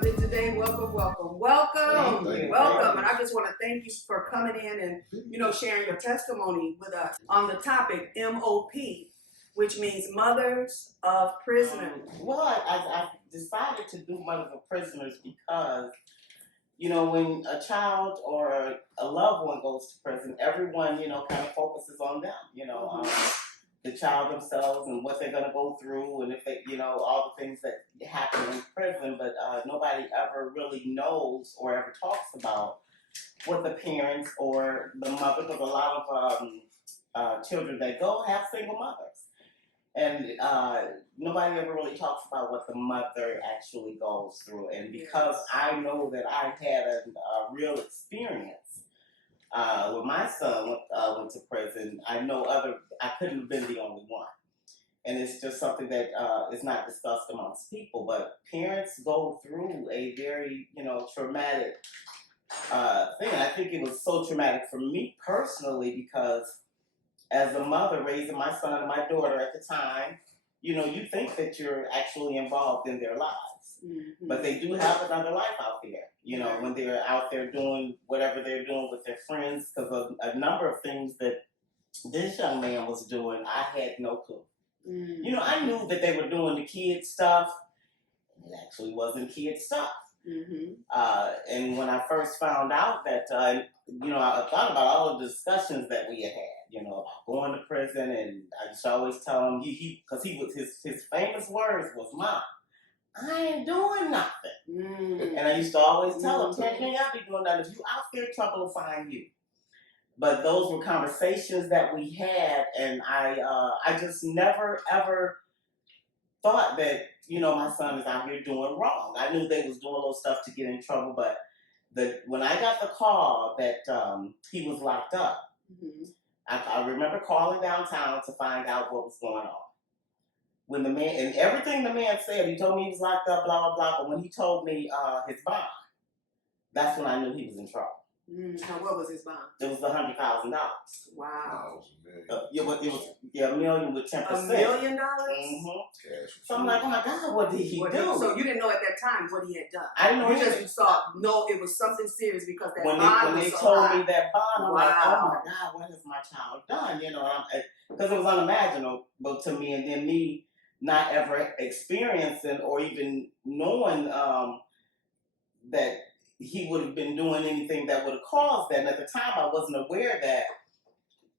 welcome today. Welcome. And I just want to thank you for coming in and, sharing your testimony with us on the topic MOP, which means Mothers of Prisoners. I decided to do Mothers of Prisoners because, when a child or a loved one goes to prison, everyone, kind of focuses on them, the child themselves and what they're going to go through and if they, all the things that happen in prison, but nobody ever really knows or ever talks about what the parents or the mother, because a lot of children that go have single mothers. And nobody ever really talks about what the mother actually goes through. And because I know that I had a real experience when my son went to prison, I couldn't have been the only one. And it's just something that is not discussed amongst people. But parents go through a very, traumatic thing. And I think it was so traumatic for me personally because as a mother raising my son and my daughter at the time, you think that you're actually involved in their lives. Mm-hmm. But they do have another life out there, when they're out there doing whatever they're doing with their friends. Because a number of things that this young man was doing, I had no clue. Mm-hmm. I knew that they were doing the kid stuff. It actually wasn't kid stuff. Mm-hmm. And when I first found out that, I thought about all the discussions that we had, about going to prison, and I just always tell him, because his famous words was, "Mom, I ain't doing nothing." Mm-hmm. And I used to always tell him, "You ain't be doing nothing. If you out there, trouble will find you." But those were conversations that we had, and I just never ever thought that, my son is out here doing wrong. I knew they was doing little stuff to get in trouble, but when I got the call that he was locked up, mm-hmm. I remember calling downtown to find out what was going on. When the man, and everything the man said, he told me he was locked up, blah, blah, blah, but when he told me his bond, that's when I knew he was in trouble. Now, what was his bond? It was $100,000. Wow. It was $1 million with 10%. $1 million? Mm-hmm. So I'm like, oh my God, what did he do? So you didn't know at that time what he had done? I didn't know. You just saw, it was something serious because that bond was so high. When they told me that bond, I'm like, oh my God, what has my child done? Because it was unimaginable to me, and then me not ever experiencing or even knowing that he would have been doing anything that would have caused that. And at the time, I wasn't aware that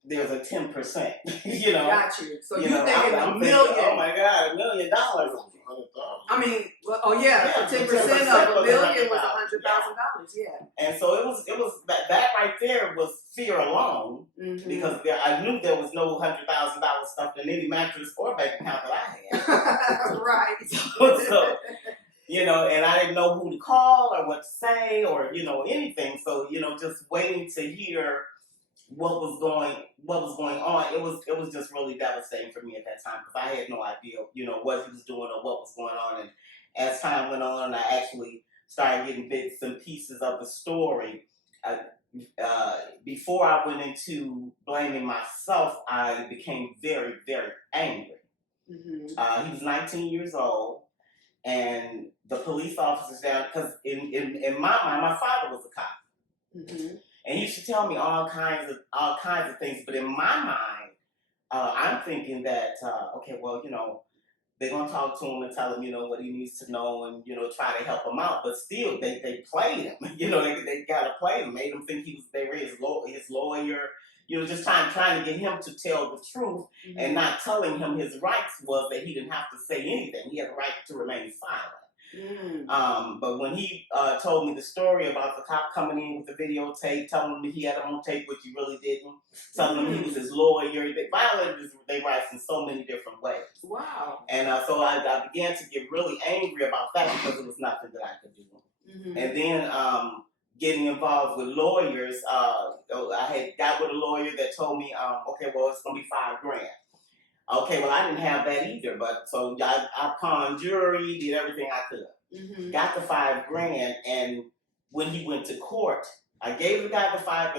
there's a 10%. Got you. So you think it's $1 million? Oh my God, $1 million. I mean, 10% of $1 million was $100,000. Yeah. And so it was that right there was fear alone, mm-hmm. because I knew there was no $100,000 stuffed in any mattress or bank account that I had. Right. So and I didn't know who to call or what to say or, anything. So, just waiting to hear what was going on. It was just really devastating for me at that time because I had no idea, what he was doing or what was going on. And as time went on, I actually started getting bits and pieces of the story. Before I went into blaming myself, I became very, very angry. Mm-hmm. He was 19 years old. And the police officers down, because in my mind, my father was a cop, mm-hmm. and he used to tell me all kinds of things. But in my mind, I'm thinking that they're gonna talk to him and tell him what he needs to know and try to help him out. But still, they played him. They gotta play him, made him think they were his lawyer. Just trying to get him to tell the truth, mm-hmm. and not telling him his rights was that he didn't have to say anything. He had the right to remain silent. Mm. But when he told me the story about the cop coming in with the videotape, telling me he had him on tape, which he really didn't, telling him he was his lawyer, they violated their rights in so many different ways. Wow. And so I began to get really angry about that because it was nothing that I could do. Mm-hmm. And then getting involved with lawyers, I had got with a lawyer that told me, it's going to be $5,000. Okay, well, I didn't have that either, but so I conned jury, did everything I could. Mm-hmm. Got the $5,000, and when he went to court, I gave the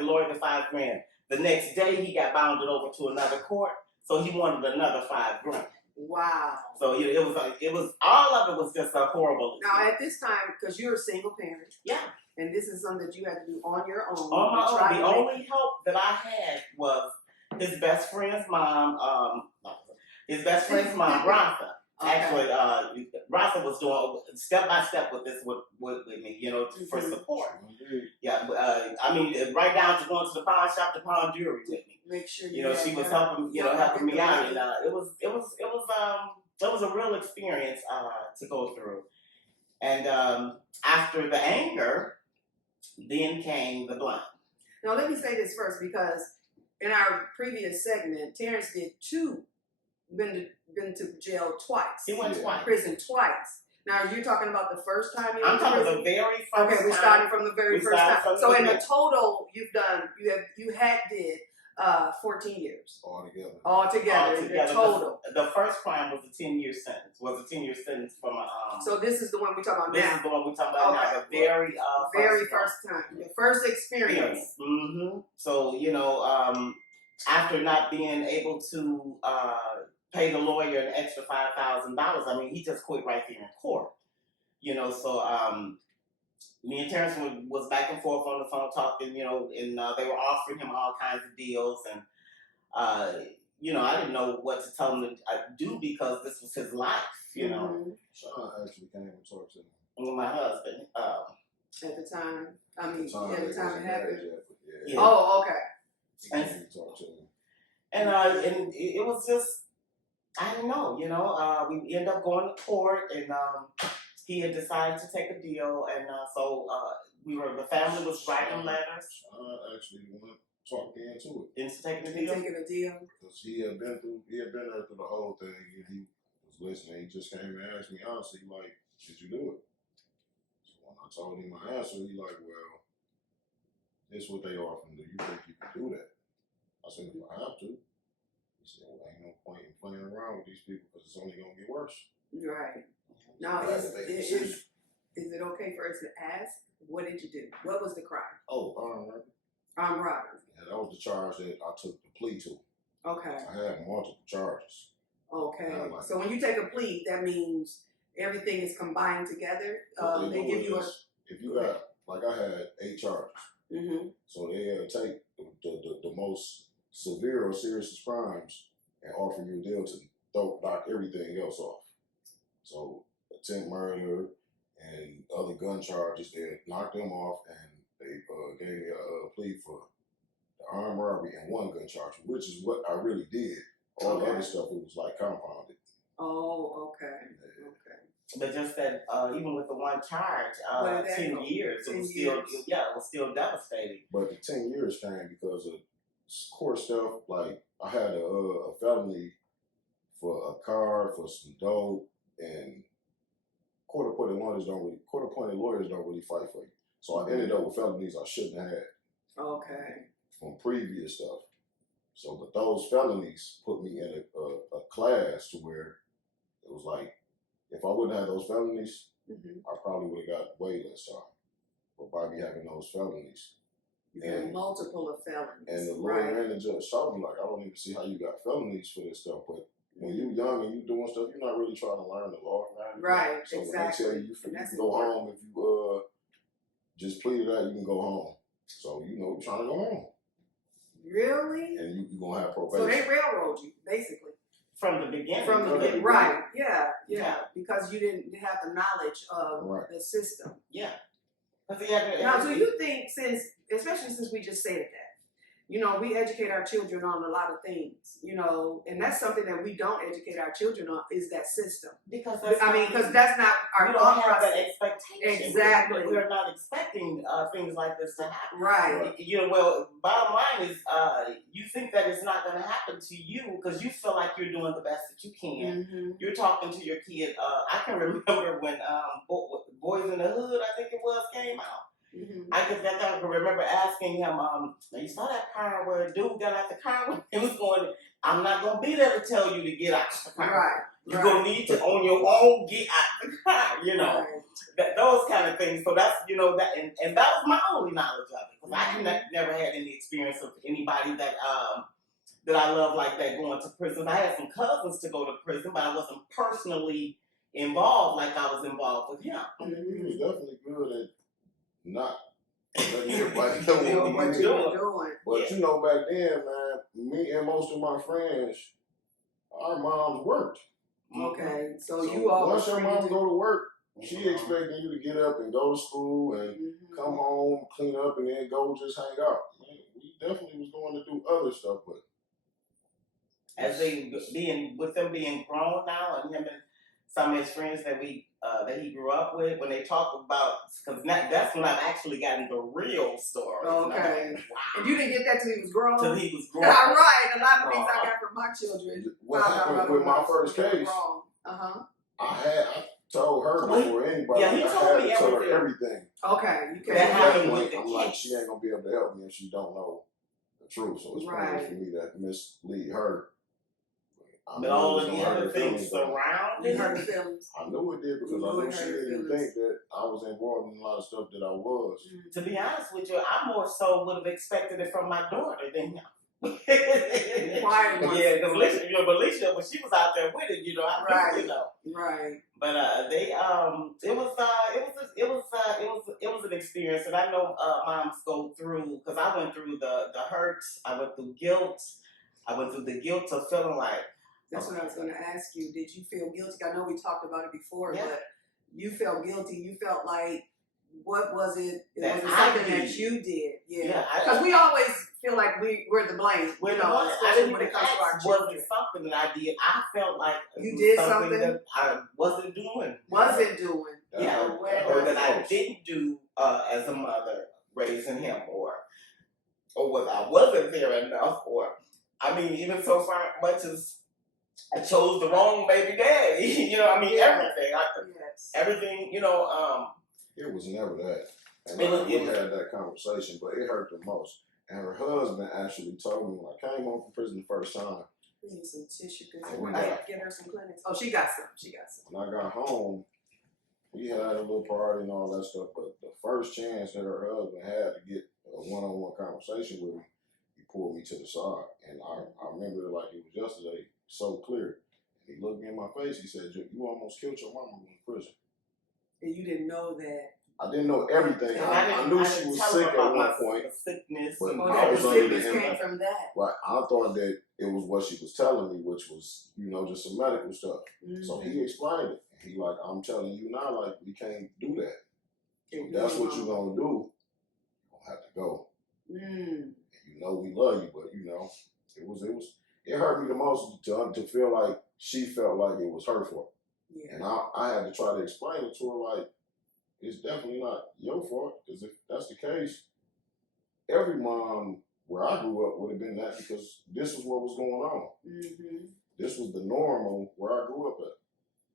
lawyer the $5,000. The next day, he got bounded over to another court, so he wanted another $5,000. Wow. So it was all of it was just a horrible experience. Now at this time, because you're a single parent. Yeah. And this is something that you had to do on your own. On my own. The only help that I had was his best friend's mom, Rhonda. Okay. Actually, Rhonda was doing step by step with this with me, you know, for support. Yeah, I mean, right down to going to the pawn shop to pawn jewelry with me. Make sure you know she was helping me out, and it was a real experience to go through. And after the anger, then came the blame. Now let me say this first, because in our previous segment, Terrance did been to jail twice. He went twice. Prison twice. Now you're talking about the first time you went to talking prison? the very first time. Okay, we're starting from the very first time. So in the total, you did 14 years. Altogether, the total. The first crime was a 10-year sentence. For my So this is the one we're talking about now. This is the one we're talking about now. The very first time. The first experience. Yes. Mm-hmm. So, you know, after not being able to pay the lawyer an extra $5,000, I mean, he just quit right there in court. You know, so me and Terrance was back and forth on the phone talking, you know, and they were offering him all kinds of deals. And, you know, I didn't know what to tell him to do, because this was his life, you know. Sean actually came and talked to him. With my husband. At the time. I mean, at the time it happened. Yeah. Oh, okay. He came and talked to him. And it was just, I don't know, you know, we ended up going to court, and he had decided to take a deal, and so the family was writing letters. Actually went talking into it. Into taking a deal? Taking a deal. Because he had been there through the whole thing, and he was listening. He just came and asked me honestly, like, did you do it? So when I told him my answer, he like, well, this is what they offer. Do you think you can do that? I said, if I have to. He said, well, ain't no point in playing around with these people, because it's only going to get worse. Right. Now, is it okay for us to ask, what did you do? What was the crime? Oh, armed robbery. Armed robbery. Yeah, that was the charge that I took the plea to. Okay. I had multiple charges. Okay. So when you take a plea, that means everything is combined together. They give you if you got, like, I had 8 charges. Mm-hmm. So they take the most severe or serious crimes and offer you a deal to knock everything else off. So attempt murder and other gun charges, they knocked them off, and they gave me a plea for the armed robbery and 1 gun charge, which is what I really did. All the other stuff, it was like compounded. Oh, okay. Yeah. Okay. But just that, even with the 1 charge, 10 years, it was still devastating. But the 10 years came because of court stuff. Like, I had a felony for a car, for some dope, and court-appointed lawyers don't really fight for you. So I ended up with felonies I shouldn't have had. Okay. From previous stuff. So, but those felonies put me in a class to where it was like, if I wouldn't have those felonies, I probably would have got way less time. But by me having those felonies, you had multiple of felonies. And the lawyer and the judge told me, like, I don't even see how you got felonies for this stuff. But when you're young and you doing stuff, you're not really trying to learn the law. Right, so exactly. So when they tell you you can go home if you just plead it out, you can go home. So, you know, you're trying to go home. Really? And you're going to have probation. So they railroad you, basically. From the beginning. Right, yeah. Because you didn't have the knowledge of the system. Yeah. Now, do you think, especially since we just said that, you know, we educate our children on a lot of things, you know, and that's something that we don't educate our children on, is that system. Because that's not our we don't have that expectation. Exactly. We're not expecting things like this to happen. Right. You know, well, bottom line is, you think that it's not going to happen to you because you feel like you're doing the best that you can. Mm-hmm. You're talking to your kid. I can remember when Boys in the Hood, I think it was, came out. Mm-hmm. I can remember asking him, you saw that car where a dude got out the car when he was going, I'm not going to be there to tell you to get out the car. Right. You're going to need to, on your own, get out the car, you know. Right. Those kind of things. So that's, you know, that, and that was my only knowledge of it. Because I never had any experience of anybody that that I love like that going to prison. I had some cousins to go to prison, but I wasn't personally involved like I was involved with him. I mean, he was definitely good at not letting everybody know You know what what he you was were doing. doing. But you know, back then, man, me and most of my friends, our moms worked. Okay, so you all once your mom go to work, she Mhm. expecting you to get up and go to school and come home, clean up, and then go just hang out. Man, we definitely was going to do other stuff, but as they being with them being grown now, and him and some of his friends that he grew up with, when they talk about, because that's when I've actually gotten the real story. Okay. Wow. And you didn't get that till he was grown? Till he was grown. Yeah, right. A lot of things I got from my children. What happened with my first case, I told her before anybody, yeah, he I told had me to tell her everything. Okay, you can't. That happened point, with the I'm kids. like, she ain't gonna be able to help me if she don't know the truth. So it's pointless for me to mislead her. But all of the other things surrounding her feelings. I knew it did because I knew she didn't think that I was involved in a lot of stuff that I was. To be honest with you, I more so would have expected it from my daughter than him. Yeah, because Alicia, when she was out there with it, Right. But it was an experience, and I know moms go through, because I went through the hurt, I went through guilt, I went through the guilt of feeling like. That's what I was going to ask you. Did you feel guilty? I know we talked about it before, Yeah. but you felt guilty. You felt like, what was it? That was something that you did. Yeah. Because Yeah, we always feel like we're the blame. We're you the know, blame. I especially didn't when even it comes to our ask, children. wasn't something that I did. I felt like you did something that I wasn't doing. Wasn't doing. Yeah. Or that I didn't do as a mother raising him, or was I wasn't there enough, or I mean, even so far much as I chose the wrong baby daddy. Everything. Everything. It was never that. And we had that conversation, but it hurt the most. And her husband actually told me when I came home from prison the first time. We need some tissue because I have to get her some clinics. Oh, she got some. When I got home, we had a little party and all that stuff, but the first chance that her husband had to get a one-on-one conversation with me, he pulled me to the side. And I remember it like it was yesterday, so clear. And he looked me in my face, he said, "You almost killed your mama in prison." And you didn't know that. I didn't know everything. I knew she was sick at one point. Sickness. But the sickness came from that. Right. I thought that it was what she was telling me, which was, just some medical stuff. So he explained it. He like, I'm telling you now, like, we can't do that. So that's what you're gonna do. You're gonna have to go. And we love you, but it hurt me the most to feel like she felt like it was her fault. Yeah. And I had to try to explain it to her, like, it's definitely not your fault, because if that's the case, every mom where I grew up would have been that, because this was what was going on. This was the normal where I grew up at.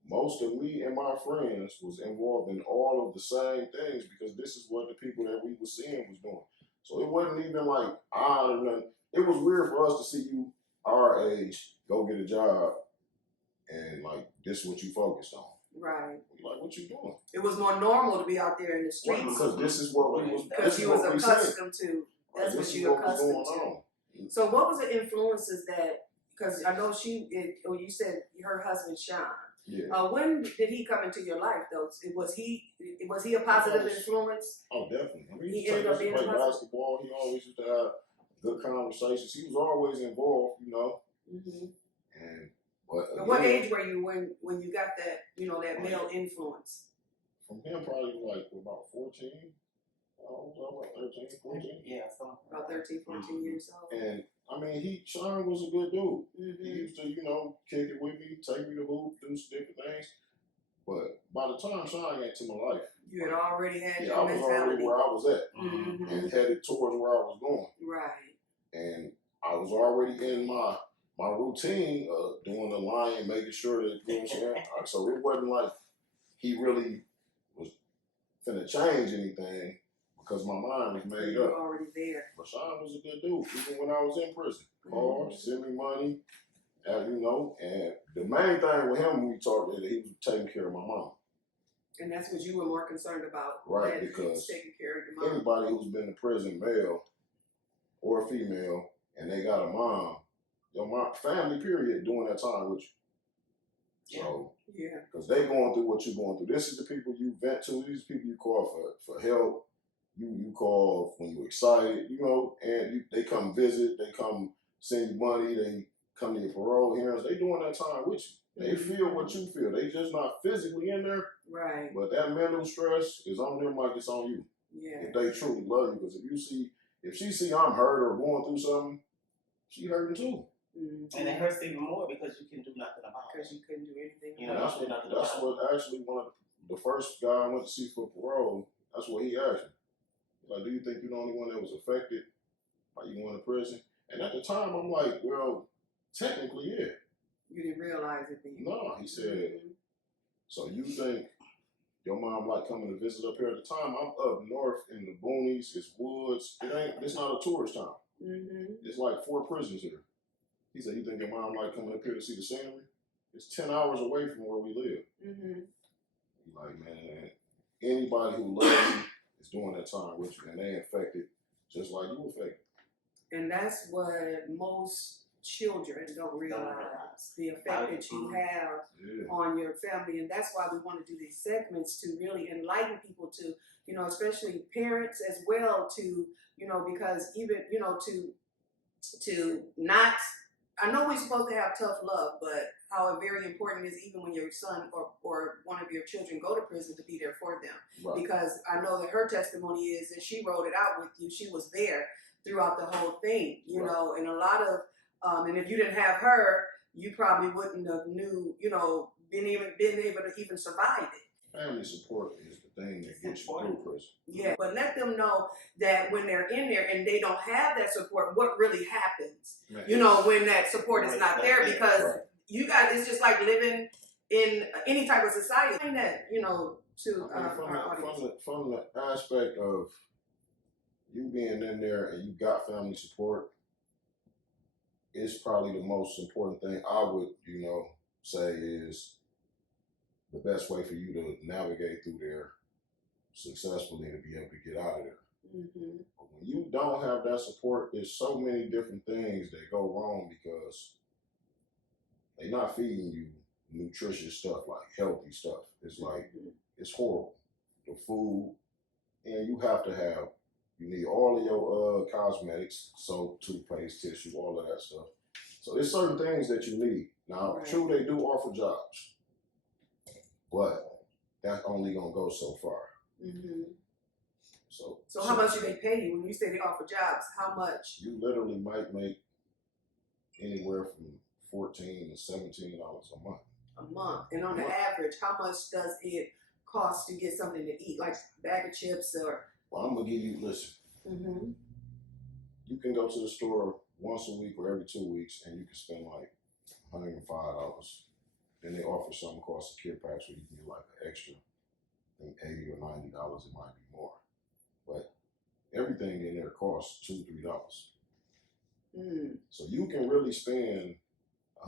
Most of me and my friends was involved in all of the same things, because this is what the people that we were seeing was doing. So it wasn't even like odd or nothing. It was weird for us to see you our age go get a job and like this is what you focused on. Right. Like, what you doing? It was more normal to be out there in the streets. Because this is what we was. Because you was accustomed to. That's what you accustomed to. So what was the influences that? Because I know you said her husband Sean. Yeah. When did he come into your life though? Was he a positive influence? Oh, definitely. I mean, he ended up being play basketball. He always used to have good conversations. He was always involved, And but what age were you when you got that that male influence? From him, probably like about 14. About 13, 14. Yeah, about 13, 14 years old. And I mean, Sean was a good dude. He used to, kick it with me, take me to hoop, do some different things. But by the time Sean got to my life, you had already had your I was mentality. already where I was at, and headed towards where I was going. Right. And I was already in my routine of doing the line, making sure that so it wasn't like he really was finna change anything. Because my mind was made up. Already there. But Sean was a good dude, even when I was in prison. Cars, send me money, and the main thing with him when we talked that he was taking care of my mom. And that's what you were more concerned about. Right, because taking care of your mom. Anybody who's been to prison, male or female, and they got a mom, your mom, family period doing that time with you. So, yeah, because they going through what you're going through. This is the people you vent to. These people you call for help. You call when you're excited, you know, and they come visit. They come send you money. They come to your parole hearings. They doing that time with you. They feel what you feel. They just not physically in there. right. But that mental stress is on them like it's on you. Yeah. If they truly love you. Because if she see I'm hurt or going through something, she hurting too. Mm-hmm. And it hurts even more because you can do nothing about it. Because you couldn't do anything. You know, That's what actually one of the first guy I went to see for parole, that's what he asked me. Like, do you think you're the only one that was affected by you going to prison? And at the time, I'm like, well, technically, yeah. You didn't realize it then. No, he said, so you think your mom like coming to visit up here? At the time, I'm up north in the boonies, it's woods. It's not a tourist town. Mm-hmm. It's like 4 prisons here. He said, you think your mom like coming up here to see the scenery? It's 10 hours away from where we live. Mm-hmm. He's like, man, anybody who loves you is doing that time with you, and they infected just like you affected. And that's what most children don't realize, the effect that you have on your family. And that's why we want to do these segments, to really enlighten people, to, you know, especially parents as well, to, you know, because even, you know, to not, I know we're supposed to have tough love, but how very important it is, even when your son or one of your children go to prison, to be there for them. Right. Because I know that her testimony is that she wrote it out with you. She was there throughout the whole thing, you know, and a lot of, and if you didn't have her, you probably wouldn't have been able to even survive it. Family support is the thing that gets you through prison. Yeah, but let them know that when they're in there and they don't have that support, what really happens, you know, when that support is not there, because you guys, it's just like living in any type of society. That, you know, to from the aspect of you being in there and you got family support, it's probably the most important thing I would, you know, say is the best way for you to navigate through there successfully to be able to get out of there. Mm-hmm. But when you don't have that support, there's so many different things that go wrong because they're not feeding you nutritious stuff, like healthy stuff. It's like, it's horrible. The food, and you need all of your cosmetics, soap, toothpaste, tissue, all of that stuff. So there's certain things that you need. Now, true, they do offer jobs, but that's only gonna go so far. Mm-hmm. So how much do they pay you when you say they offer jobs? How much? You literally might make anywhere from $14 to $17 a month. A month. And on the average, how much does it cost to get something to eat, like a bag of chips or? Well, I'm gonna give you, listen. Mm-hmm. You can go to the store once a week or every 2 weeks, and you can spend like $105. Then they offer something called secure packs where you can get like an extra, I think $80 or $90. It might be more, but everything in there costs $2, $3. So you can really spend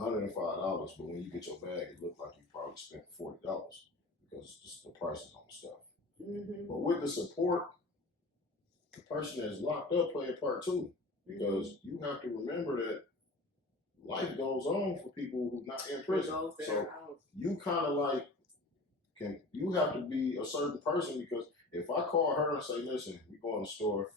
$105, but when you get your bag, it looks like you probably spent $40 because just the prices on the stuff. But with the support, the person that's locked up play a part too, because you have to remember that life goes on for people who's not in prison. So you kind of like you have to be a certain person, because if I call her and say, listen, we go in the store,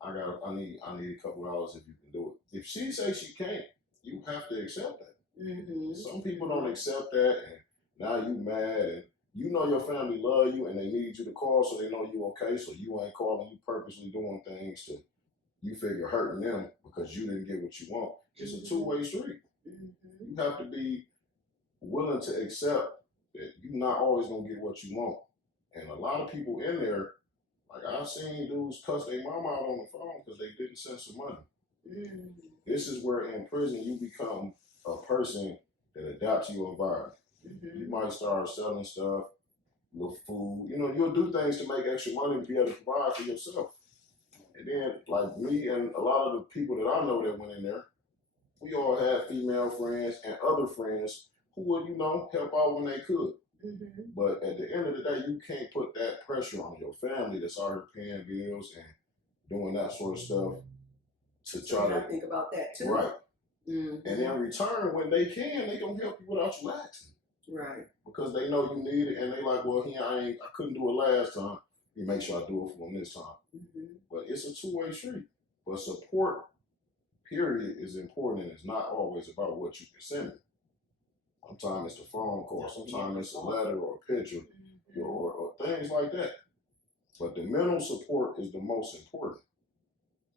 I need a couple hours if you can do it. If she says she can't, you have to accept that. Some people don't accept that, and now you mad, and you know your family love you and they need you to call so they know you okay, so you ain't calling, you purposely doing things to, you figure, hurting them because you didn't get what you want. It's a two-way street. You have to be willing to accept that you're not always gonna get what you want. And a lot of people in there, like I've seen dudes cuss their mama out on the phone because they didn't send some money. This is where in prison you become a person that adapts to your environment. You might start selling stuff, little food. You know, you'll do things to make extra money to be able to provide for yourself. And then, like me and a lot of the people that I know that went in there, we all had female friends and other friends who would, you know, help out when they could. But at the end of the day, you can't put that pressure on your family that's already paying bills and doing that sort of stuff to try to think about that too. Right. Mm-hmm. And in return, when they can, they gonna help you without you asking. Right. Because they know you need it, and they like, well, I couldn't do it last time. You make sure I do it for them this time. Mm-hmm. But it's a two-way street. But support, period, is important, and it's not always about what you can send me. Sometimes it's the phone call, sometimes it's a letter or a picture, or things like that. But the mental support is the most important,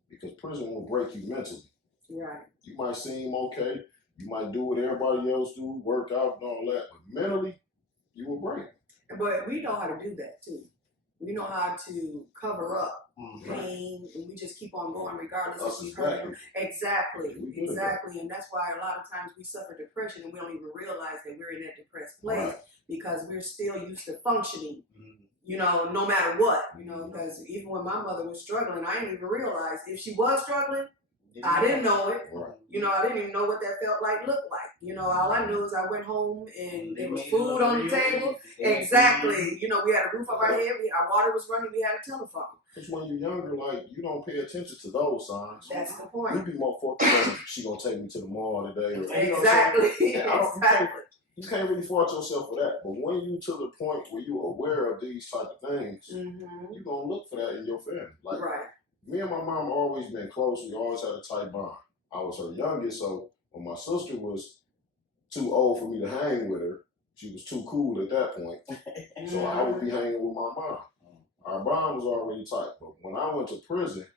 because prison will break you mentally. Right. You might seem okay, you might do what everybody else do, work out and all that, but mentally, you will break. But we know how to do that too. We know how to cover up pain, and we just keep on going regardless if we hurt them. Exactly. And that's why a lot of times we suffer depression and we don't even realize that we're in that depressed place, because we're still used to functioning, you know, no matter what, you know, because even when my mother was struggling, I didn't even realize if she was struggling, I didn't know it. Right. You know, I didn't even know what that felt like, looked like. You know, all I knew is I went home and there was food on the table. Exactly. You know, we had a roof over our head, our water was running, we had a telephone. Because when you're younger, like, you don't pay attention to those signs. That's the point. You be more focused on, she gonna take me to the mall today. Or, exactly. You can't really fault yourself for that. But when you to the point where you're aware of these type of things, you're gonna look for that in your family. Like, me and my mom always been close. We always had a tight bond. I was her youngest, so when my sister was too old for me to hang with her, she was too cool at that point. So I would be hanging with my mom. Our bond was already tight. But when I went to prison,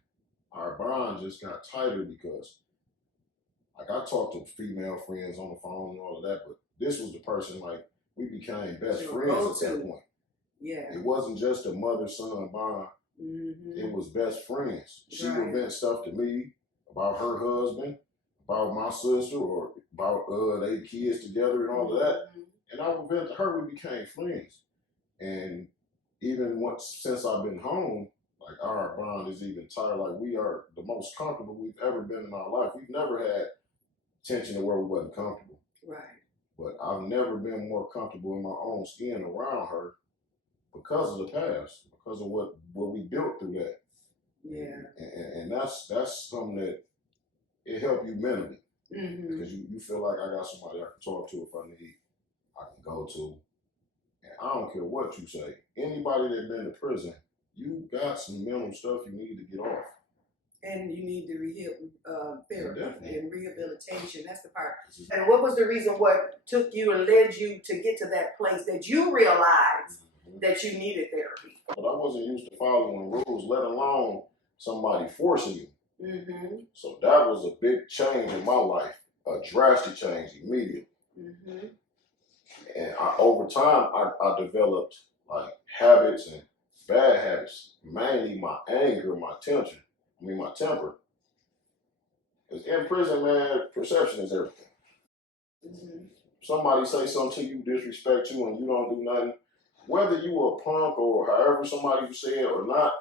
our bond just got tighter, because like, I talked to female friends on the phone and all of that, but this was the person, like, we became best friends at that point. Yeah. It wasn't just a mother-son bond. It was best friends. She would vent stuff to me about her husband, about my sister, or about they kids together and all of that. And I would vent to her. We became friends. And even since I've been home, like, our bond is even tighter. Like, we are the most comfortable we've ever been in our life. We've never had tension to where we wasn't comfortable. Right. But I've never been more comfortable in my own skin around her, because of the past, because of what we built through that. Yeah. And that's something that it helped you mentally. Because you feel like I got somebody I can talk to if I need, I can go to. And I don't care what you say. Anybody that's been to prison, you got some mental stuff you need to get off. And you need the therapy and rehabilitation. That's the part. And what was the reason what took you and led you to get to that place that you realized that you needed therapy? But I wasn't used to following rules, let alone somebody forcing you. So that was a big change in my life, a drastic change immediately. And over time, I developed, like, habits and bad habits, mainly my anger, my temper. Because in prison, man, perception is everything. Somebody say something to you, disrespect you, and you don't do nothing. Whether you a punk or however somebody you say it or not,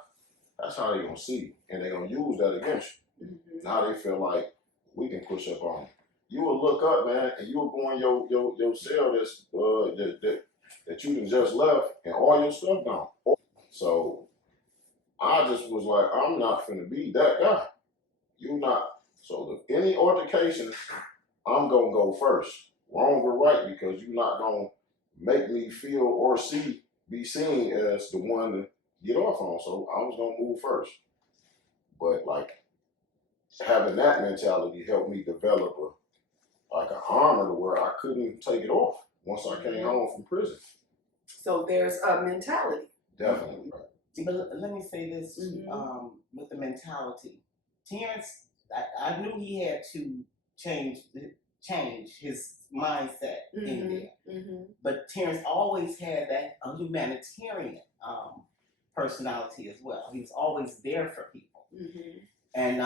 that's how they gonna see you, and they gonna use that against you. Now they feel like we can push up on you. You will look up, man, and you will go in your cell that you done just left, and all your stuff gone. So I just was like, I'm not finna be that guy. You not. So if any altercations, I'm gonna go first, wrong or right, because you're not gonna make me feel or be seen as the one to get off on. So I was gonna move first. But, like, having that mentality helped me develop an armor to where I couldn't take it off once I came home from prison. So there's a mentality. Definitely. But let me say this with the mentality. Terrance, I knew he had to change his mindset in there. But Terrance always had that humanitarian personality as well. He was always there for people. And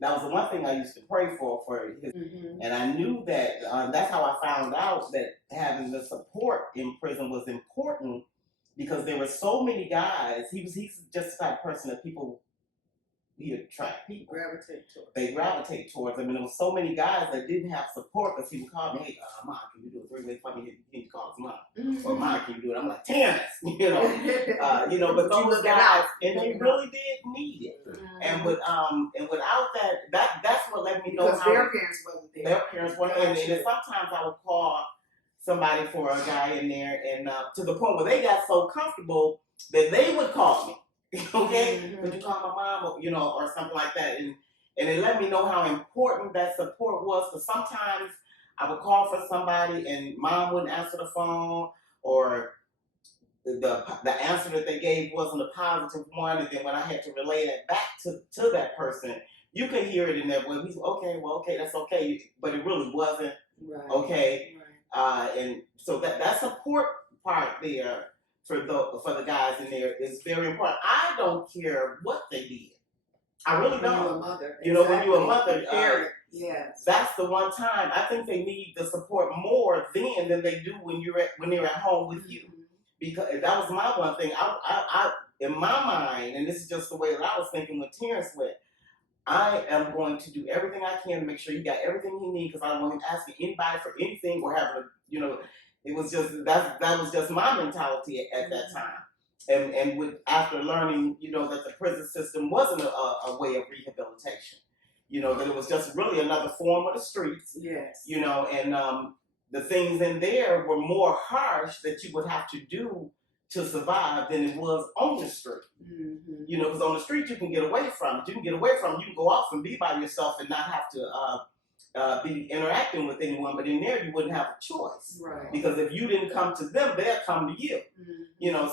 that was the one thing I used to pray for his. And I knew that that's how I found out that having the support in prison was important, because there were so many guys. He's just the type of person that he attract people. They gravitate towards him. And there were so many guys that didn't have support, because he would call me, hey, Mom, can you do a 3-way for me? You need to call his mom. Well, mine can do it. I'm like, Terrance, but those guys, and they really did need it. And without that's what let me know because how their parents wasn't there. Their parents weren't there. And sometimes I would call somebody for a guy in there, and to the point where they got so comfortable that they would call me. Okay, could you call my mom, or something like that, and it let me know how important that support was. Because sometimes I would call for somebody and mom wouldn't answer the phone, or the answer that they gave wasn't a positive one, and then when I had to relay that back to that person, you could hear it in there. Well, he's okay, that's okay, but it really wasn't okay. Right. And so that support part there for the guys in there is very important. I don't care what they did. I really don't. When you're a mother, when you're a mother, parent, yes, that's the one time I think they need the support more then than they do when they're at home with you. Because that was my one thing. I in my mind, and this is just the way that I was thinking when Terrance went, I am going to do everything I can to make sure he got everything he needs, because I don't want him asking anybody for anything or having it was just that was just my mentality at that time. And after learning, that the prison system wasn't a way of rehabilitation, that it was just really another form of the streets. Yes. And the things in there were more harsh that you would have to do to survive than it was on the street. Because on the street you can get away from it. You can go off and be by yourself and not have to be interacting with anyone. But in there you wouldn't have a choice, right? Because if you didn't come to them, they'll come to you.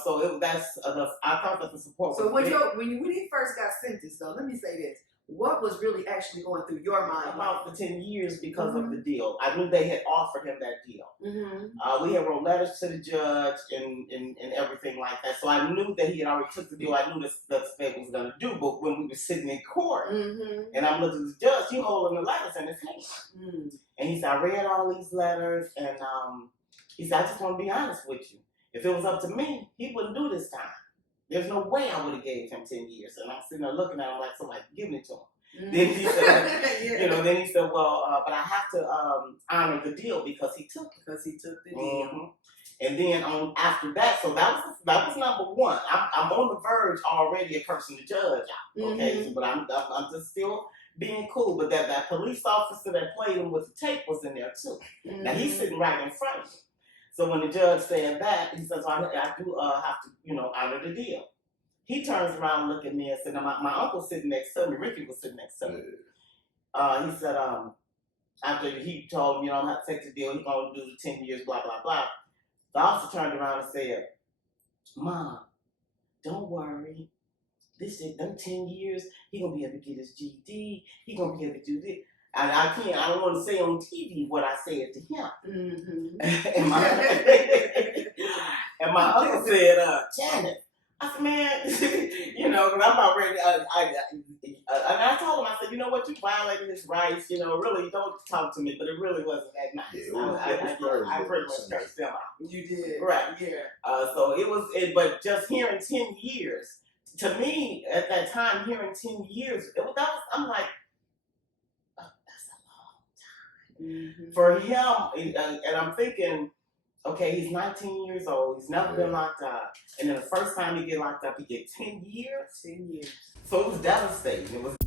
So I thought that the support. So when you first got sentenced, though, let me say this. What was really actually going through your mind? About the 10 years because of the deal. I knew they had offered him that deal. We had wrote letters to the judge and everything like that. So I knew that he had already took the deal. I knew that's what they was going to do. But when we were sitting in court, and I'm looking at the judge, he holding the letters in his hand. And he said, I read all these letters, and he said, I just want to be honest with you. If it was up to me, he wouldn't do this time. There's no way I would have gave him 10 years. And I'm sitting there looking at him like somebody giving it to him. Then he said, well, but I have to honor the deal because he took it. Because he took the deal. And then after that, so that was number one. I'm on the verge already of cursing the judge out. Okay, but I'm just still being cool. But that police officer that played him with the tape was in there too. Now he's sitting right in front of me. So when the judge said that, he says, I do have to, honor the deal. He turns around and look at me and said, now my uncle sitting next to me, Ricky was sitting next to me. He said, after he told him, I'm going to take the deal, he's going to do the 10 years, blah, blah, blah. The officer turned around and said, Mom, don't worry. Them 10 years, he's going to be able to get his GD. He's going to be able to do this. And I don't want to say on TV what I said to him. And my uncle said, Janet. I said, man, because I'm about ready. And I told him, I said, you know what, you violated his rights. Really, don't talk to me. But it really wasn't that nice. Yeah, I pretty much cursed them out. You did, right? Yeah. So it was, but just hearing 10 years to me at that time, hearing 10 years, I'm like. For him, and I'm thinking, okay, he's 19 years old. He's never been locked up. And then the first time he get locked up, he get 10 years? 10 years. So it was devastating. It was.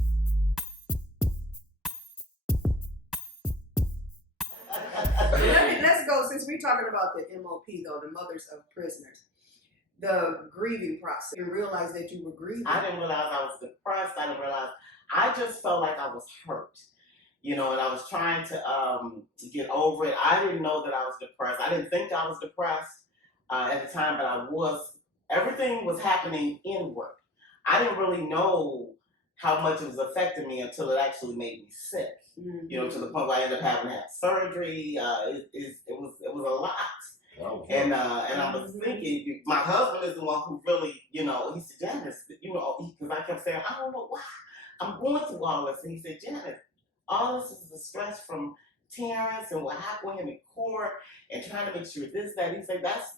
Let's go, since we're talking about the MOP, though, the mothers of prisoners. The grieving process. You realized that you were grieving. I didn't realize I was depressed. I just felt like I was hurt. And I was trying to get over it. I didn't know that I was depressed. I didn't think I was depressed at the time, but I was. Everything was happening inward. I didn't really know how much it was affecting me until it actually made me sick. To the point where I ended up having to have surgery. It was a lot. Wow. And I was thinking, my husband is the one who really, he said, Janice, because I kept saying, I don't know why I'm going through all this. And he said, Janice, all this is the stress from Terrance and what happened with him in court and trying to make sure this, that. He said, that's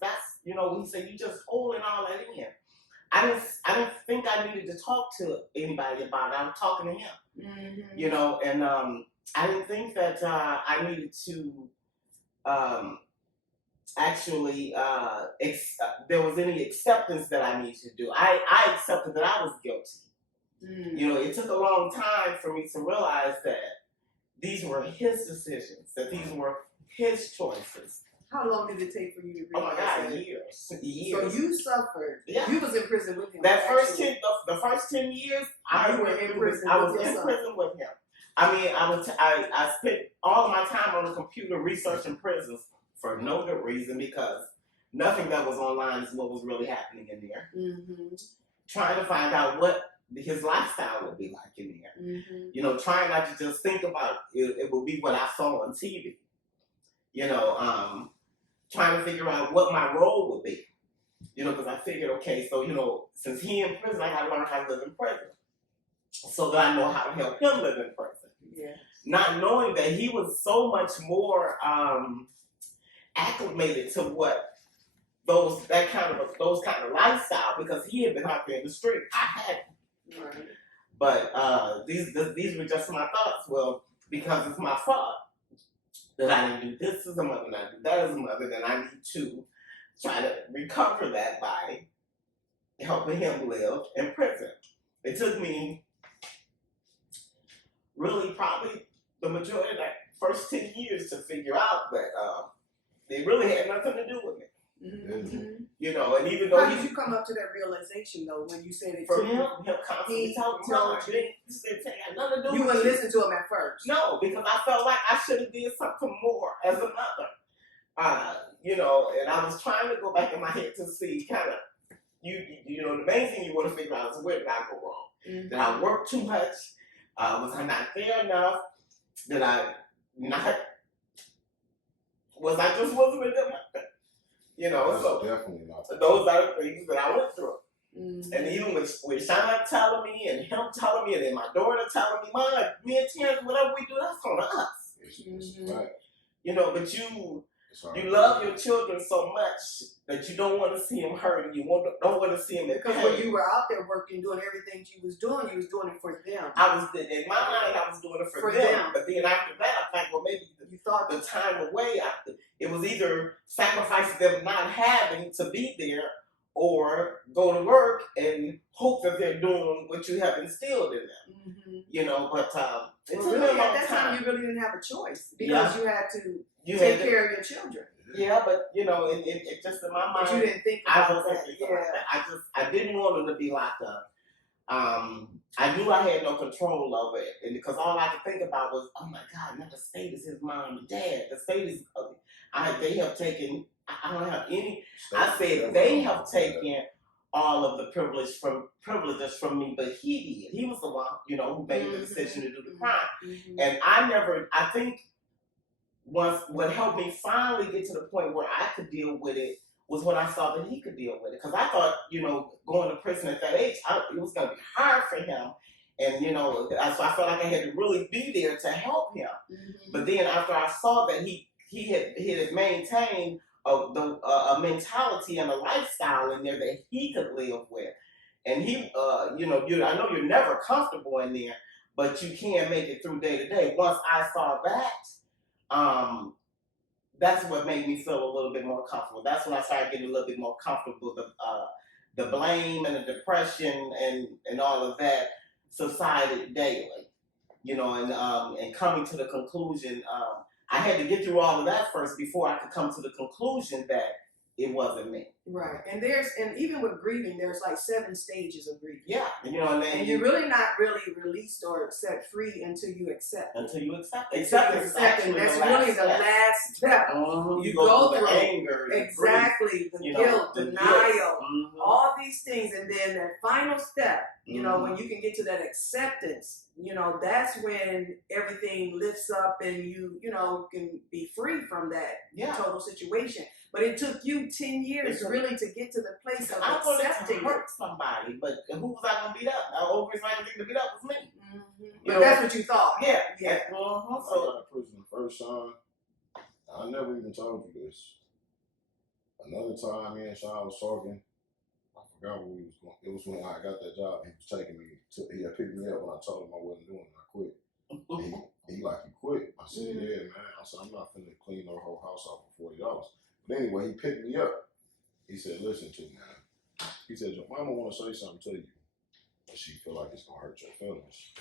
he said, you just holding all that in. I didn't think I needed to talk to anybody about it. I was talking to him, and I didn't think that I needed to actually there was any acceptance that I needed to do. I accepted that I was guilty. You know, it took a long time for me to realize that these were his decisions, that these were his choices. How long did it take for you to Oh my realize God, that? years. So you suffered. Yeah. You was in prison with him. That the first 10 years, I was in prison with him. I mean, I spent all of my time on the computer researching prisons for no good reason, because nothing that was online is what was really happening in there. Trying to find out what his lifestyle would be like in there. You know, trying not to just think about it, it would be what I saw on TV. You know, trying to figure out what my role would be. You know, because I figured, okay, so, you know, since he in prison, I got to learn how to live in prison, so that I know how to help him live in prison. Yeah. Not knowing that he was so much more acclimated to what those kind of lifestyle, because he had been out there in the street. I hadn't. Right. But these were just my thoughts. Well, because it's my fault that I didn't do this as a mother, and I do that as a mother, then I need to try to recover that by helping him live in prison. It took me really probably the majority of that first 10 years to figure out that they really had nothing to do with me. You know, and even though how did you come up to that realization though when you said it? From him constantly telling me, this had nothing to do with you. Wouldn't listen to him at first. No, because I felt like I should have did something more as a mother. You know, and I was trying to go back in my head to see kind of, you know, the main thing you want to figure out is where did I go wrong? Did I work too much? Was I not there enough? Was I just wasn't a good mother? You know, that's so definitely not. Those are the things that I went through. And even with Sean telling me, and him telling me, and then my daughter telling me, Mom, me and Terrance, whatever we do, that's on us. It's right. You know, but you love your children so much that you don't want to see them hurt, and you don't want to see them in pain. Because when you were out there working, doing everything you was doing it for them. In my mind, I was doing it for them. But then after that, I think, well, maybe you thought the time away, it was either sacrificing them not having to be there, or go to work and hope that they're doing what you have instilled in them. You know, but it took really, a long at that time, you really didn't have a choice, because you had to take care of your children. Yeah, but you know, it just in my mind, but you didn't think about that. I didn't want them to be locked up. I knew I had no control over it, and because all I could think about was, oh my God, now the state is his mom and dad. The state is, they have taken. I don't have any. I said they have taken all of the privileges from me, but he did. He was the one, you know, who made the decision to do the crime, and I think. What helped me finally get to the point where I could deal with it was when I saw that he could deal with it. Because I thought, you know, going to prison at that age, it was going to be hard for him. And, you know, so I felt like I had to really be there to help him. But then after I saw that he had maintained a mentality and a lifestyle in there that he could live with. And he, you know, I know you're never comfortable in there, but you can make it through day to day. Once I saw that, that's what made me feel a little bit more comfortable. That's when I started getting a little bit more comfortable. The blame and the depression and all of that subsided daily, you know, and coming to the conclusion, I had to get through all of that first before I could come to the conclusion that it wasn't me. Right, and even with grieving, there's like 7 stages of grieving. Yeah, you know, and you're really not really released or set free until you accept. Until you accept. Acceptance. That's really the last step. You go through anger, exactly, the guilt, denial, all these things, and then that final step. You know, when you can get to that acceptance, you know, that's when everything lifts up and you know, can be free from that total situation. But it took you 10 years really to get to the place of accepting. I wanted to hurt somebody, but who was I going to beat up? The only person I could beat up was me. But that's what you thought. Yeah. So I got in prison the first time. I never even told you this. Another time, me and Sean was talking. I forgot where we was going. It was when I got that job. He was taking me. He had picked me up when I told him I wasn't doing it. I quit. He like, you quit? I said, yeah, man. I said, I'm not finna clean the whole house out for $40. But anyway, he picked me up. He said, listen to me, man. He said, your mama want to say something to you, but she feel like it's going to hurt your feelings.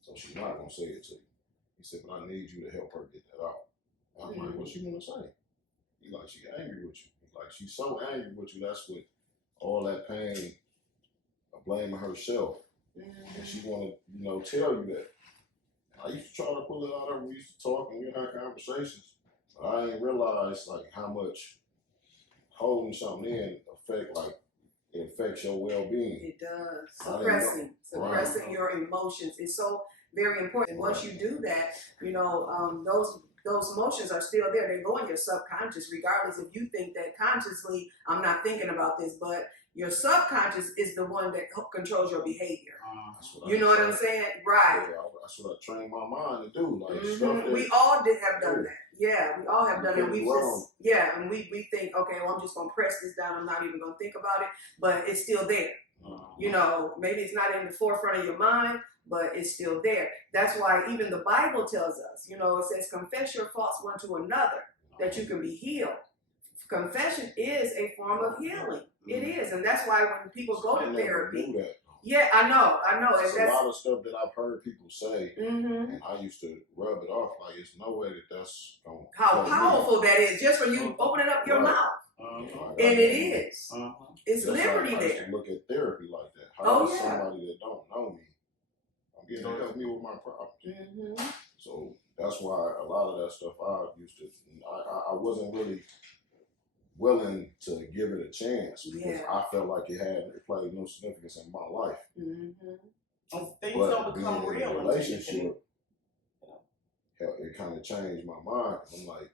So she's not going to say it to you. He said, but I need you to help her get that out. And I'm like, what she want to say? He like, she angry with you. He's like, she's so angry with you. That's what all that pain of blaming herself. And she want to, you know, tell you that. I used to try to pull it out of her. We used to talk and we had conversations. But I didn't realize like how much holding something in it affects your well-being. It does. Suppressing your emotions is so very important. And once you do that, you know, those emotions are still there. They go in your subconscious, regardless if you think that consciously, I'm not thinking about this, but your subconscious is the one that controls your behavior. You know what I'm saying? Right. Yeah, that's what I trained my mind to do. Like stuff that, we all have done that. Yeah, we all have done it. And we think, okay, well, I'm just gonna press this down. I'm not even gonna think about it, but it's still there. You know, maybe it's not in the forefront of your mind, but it's still there. That's why even the Bible tells us, you know, it says, confess your faults one to another, that you can be healed. Confession is a form of healing. It is, and that's why when people go to therapy. Yeah, I know. There's a lot of stuff that I've heard people say, and I used to rub it off like it's no way that's going to how powerful that is just from you opening up your mouth. And it is. It's liberty there. I used to look at therapy like that. How is somebody that don't know me, I'm getting to help me with my problems. So that's why a lot of that stuff I wasn't really willing to give it a chance because I felt like it played no significance in my life. Things but don't become being real in a relationship, it kind of changed my mind. I'm like,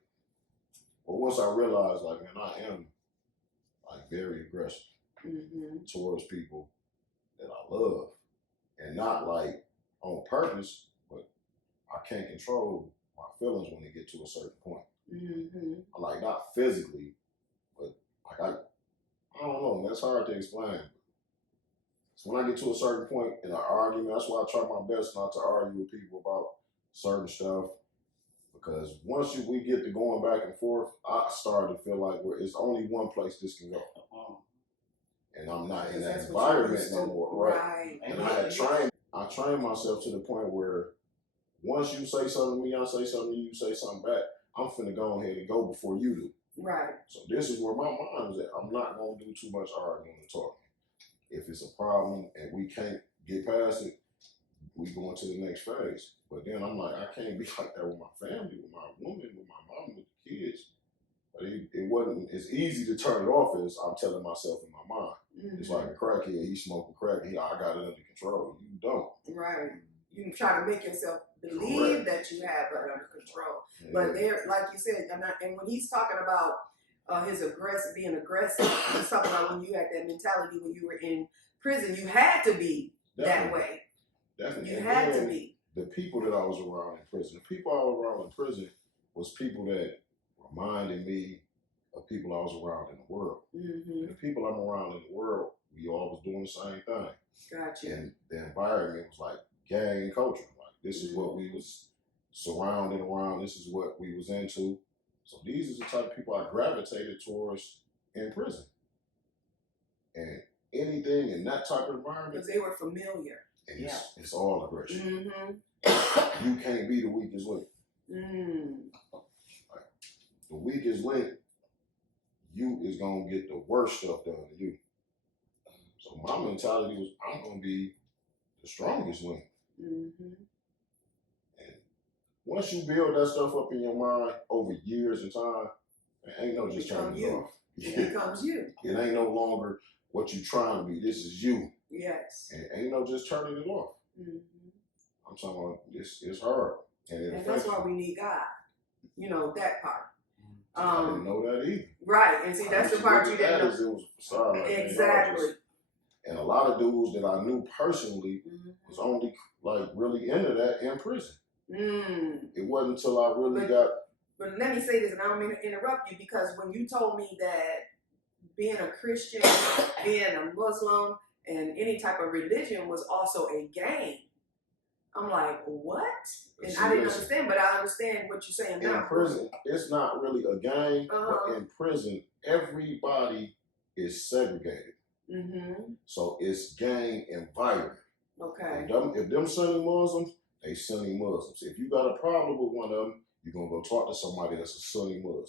well, once I realized, like, man, I am like very aggressive towards people that I love, and not like on purpose, but I can't control my feelings when they get to a certain point. I'm like, not physically, but like I don't know, that's hard to explain. So when I get to a certain point in an argument, that's why I try my best not to argue with people about certain stuff. Because once we get to going back and forth, I start to feel like it's only one place this can go. And I'm not in that environment no more. Right. And I trained myself to the point where once you say something to me, I say something to you, say something back, I'm finna go ahead and go before you do. Right. So this is where my mind is at. I'm not going to do too much arguing and talking. If it's a problem and we can't get past it, we go into the next phase. But then I'm like, I can't be like that with my family, with my woman, with my mom, with the kids. But it wasn't as easy to turn it off as I'm telling myself in my mind. It's like a crackhead, he's smoking crack, I got it under control. You don't. Right. You try to make yourself believe that you have it under control. Yeah. But there, like you said, and when he's talking about being aggressive, he's talking about when you had that mentality when you were in prison, you had to be that way. Definitely. You had to be. The people that I was around in prison, the people I was around in prison was people that reminded me of people I was around in the world. The people I'm around in the world, we all was doing the same thing. Gotcha. And the environment was like gang culture. Like this is what we was surrounded around. This is what we was into. So these are the type of people I gravitated towards in prison. And anything in that type of environment, because they were familiar. It's all aggression. You can't be the weakest link. Like, the weakest link, you is gonna get the worst stuff done to you. So my mentality was, I'm gonna be the strongest link. And once you build that stuff up in your mind over years of time, it ain't no just turning it off. It becomes you. It ain't no longer what you trying to be. This is you. Yes. And ain't no just turning it off. I'm talking about it's hard. And that's why we need God. You know, that part. I didn't know that either. Right. And see, that's the part you didn't know. It was a facade. Like, exactly. And a lot of dudes that I knew personally was only like really into that in prison. It wasn't until I really got. But let me say this, and I don't mean to interrupt you, because when you told me that being a Christian, being a Muslim, and any type of religion was also a game, I'm like, what? And See, I didn't listen, understand, but I understand what you're saying in now. prison, it's not really a gang, Uh-huh. but in prison, everybody is segregated. Mm-hmm. So it's gang environment. Okay. If them Sunni Muslims, they Sunni Muslims. If you got a problem with one of them, you're going to go talk to somebody that's a Sunni Muslim.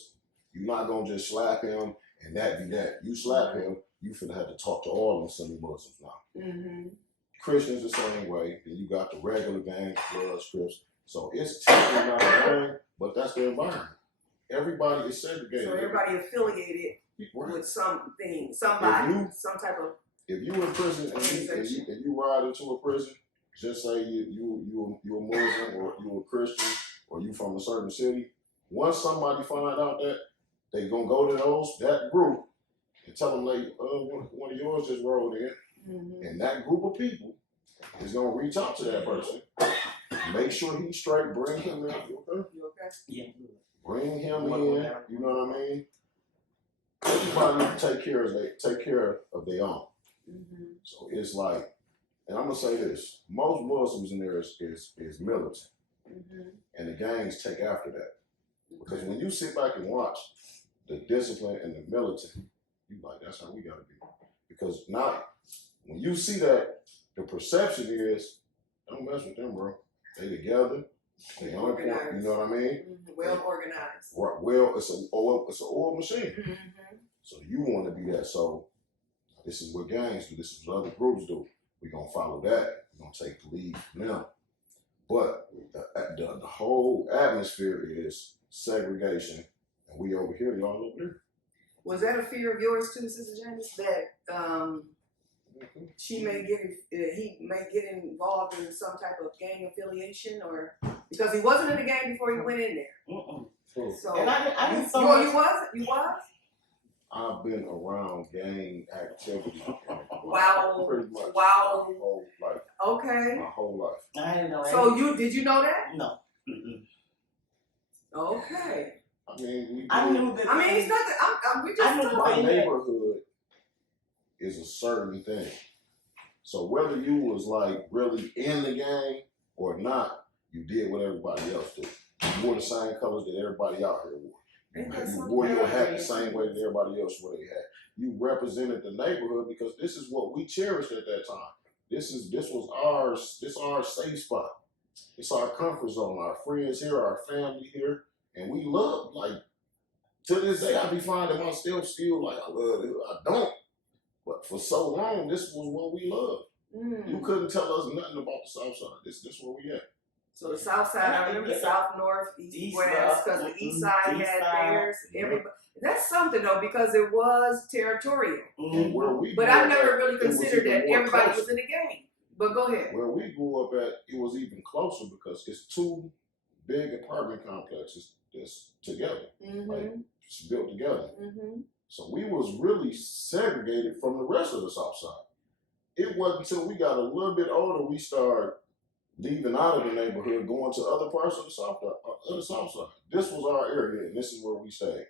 You're not going to just slap him and that be that. You slap him, you finna have to talk to all them Sunni Muslims now. Mm-hmm. Christians the same way. Then you got the regular gang, Bloods, Crips. So it's technically not a gang, but that's the environment. Everybody is segregated. So everybody affiliated with something, somebody, some type of. If you in prison and you ride into a prison, just say you a Muslim or you a Christian or you from a certain city. Once somebody find out that, they gonna go to that group and tell them one of yours just rolled in, and that group of people is gonna reach out to that person, make sure he's straight, bring him in. You okay? You okay? Yeah. Bring him in. You know what I mean? Everybody take care of their own. Mm-hmm. So it's like, and I'm gonna say this: most Muslims in there is militant, and the gangs take after that. Because when you sit back and watch the discipline and the militant, you like, that's how we gotta be. Because now, when you see that, the perception is, don't mess with them, bro. They together, they on point. You know what I mean? Mm-hmm. Well organized. Well, it's an oil machine. Mm-hmm. So you want to be that. So this is what gangs do. This is what other groups do. We're gonna follow that. We're gonna take the lead from them. But the whole atmosphere is segregation, and we over here, y'all over there. Was that a fear of yours too, Sister Janice, that he may get involved in some type of gang affiliation, or because he wasn't in the gang before he went in there? So and I didn't so you was? I've been around gang activity. Wow. Pretty much. Wow. My whole life. Okay. My whole life. I didn't know. So did you know that? No. Okay. I mean, I knew that. I mean, it's nothing. We just. My neighborhood is a certain thing. So whether you was like really in the gang or not, you did what everybody else did. You wore the same colors that everybody out here wore. You wore your hat the same way that everybody else wore their hat. You represented the neighborhood because this is what we cherished at that time. This was ours. This our safe spot. It's our comfort zone. Our friends here, our family here, and we love. Like to this day, I be finding myself still like I love it. I don't, but for so long, this was what we loved. You couldn't tell us nothing about the South Side. This where we at. So the South Side, I remember the South, North, East, West, because the East Side had theirs. Everybody. That's something though, because it was territorial. And where we but I never really considered that everybody closer. was in the game. But go ahead. Where we grew up at, it was even closer because it's two big apartment complexes that's together, like it's built together. So we was really segregated from the rest of the South Side. It wasn't until we got a little bit older we started leaving out of the neighborhood, going to other parts of the South Side. This was our area, and this is where we stayed.